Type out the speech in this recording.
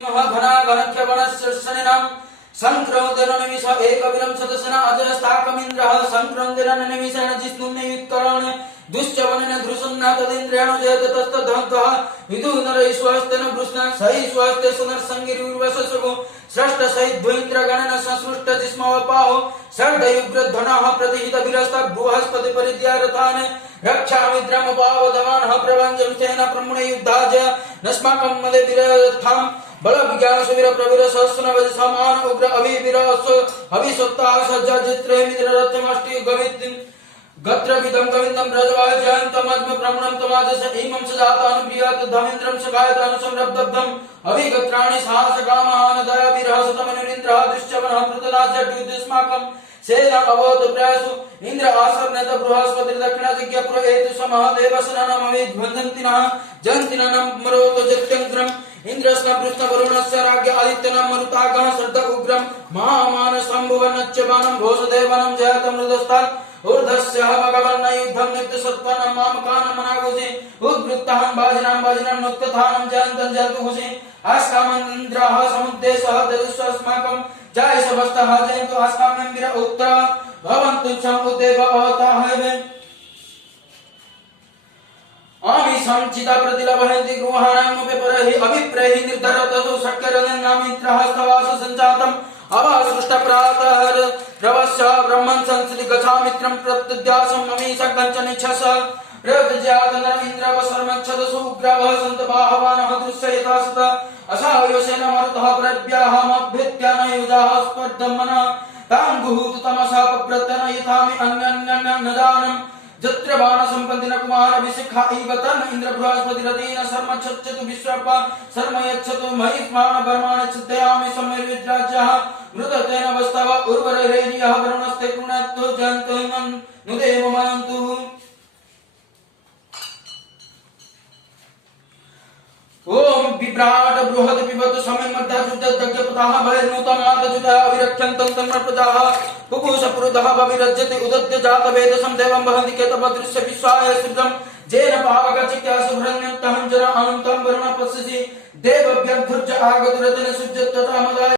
घनाघनख्य गणस्य संक्रौदेन निमिष एकविरं सदसना अजस्ताकमिन्द्रः संक्रौदेन निमिषेण जिष्णुमेयुत्करण दुश्चवनेन धृषन्ना तदिन्द्रेण जयतस्तद्धः विदुनरैश्वस्तेन वृष्णा सैश्वस्ते सुनरसंगिर्विवससुगो श्रेष्ठ सैद्वैन्द्रगणेन संसृष्ट जिष्मवपाहो षड्युग्रध्वनः प्रतिहितभिरस्ता बृहस्पति परिद्यारथान् रक्षामि द्रमपावधमानः प्रभञ्जं तेन ब्रह्मणे युद्धाज नस्माकं मदे विरथां बल विज्ञान सुवीर प्रवीर सहस्र वज समान उग्र अभिवीर अभिसत्ता सज्जा चित्रे मित्र रथमष्टि गवित गत्रविदं गविन्दं रजवाय जयन्तमद्म ब्रह्मणं तमादश इमं सजातानु प्रियत धमेन्द्रं सखायतानु संरब्धब्धं अभिगत्राणि साहसकामान दया विरहसतमनुरिन्द्रः दुश्चवनः कृतनाशट्युद्स्माकं सेना अवोत प्रयासु इंद्र आसर्णत बृहस्पति दक्षिणादिज्ञ पुरहेतु समः देवसनामविध्वंसन्तिनः जन्तिनः मरोत जत्यंत्रम् इंद्रस्न पृष्ठ वरुणस्य राज्ञ आदित्यनं मरुतागः श्रद्ध उग्रं महामान शंभुवनच्च बाणं घोषदेवनं जयतमृदस्थान् ऊर्ध्वस्य भगवन् युद्धं नित्य सत्त्वनं मामकानं मनागुषि उद्वृत्तहं बाजिनां नुक्तथानं जयन्तं जयतुहुषि अस्कामन्द्रः समुद्देशः ददुष्वस्माकं जय समस्तः जयन्तु अस्कामं वीर उत्तर भवन्तु समुदेव अवताहवे आमि संचिता प्रतिलभन्ति गृहाणामुपे परहि अभिप्रेहि निर्धरतसु शक्यरन्नामित्रः स्तवास संजातम् अवासृष्टप्रातः रवस्य ब्रह्मन् संसृति गच्छामित्रं प्रत्युद्यासं ममी सङ्कञ्चनिच्छस रजजातनर इन्द्रवसर्मच्छदसु उग्रवः सन्त बाहवानः दृश्ययथासत असायोसेन मरुतः प्रव्याहमभ्युत्यानयुजाः स्पर्धमनः तां गुहूत तमसा पप्रतन यथामि अन्यन्यन्नदानम् जत्र बाण संपन्दिन कुमार अभिषेखा इवतन इंद्र बृहस्पति रतेन शर्म छच्चतु विश्वपा शर्म यच्छतु महिष्माण बर्माण छत्यामि समर्विद्राज्यः मृततेन वस्तव उर्वर रेजियः वरुणस्ते कृणत्तु जन्तु इमं नुदेव मनन्तु ओम विभ्राट बृहद पिबत समय मध्य जुद्ध पताः भयनुतमात जुतः विरक्षन्तं तन्मप्रजाः कुकुशपुरुदः भविरज्यते उदत्य जात वेदसं देवं वहन्ति केतवदृश्य विश्वाय सृजं जेन पावकचित्यासुभ्रन्यन्तहं जरा अनन्तं वरुण पश्यसि देवभ्यद्धुर्ज आगतुरतेन सुज्यत तथा मदाय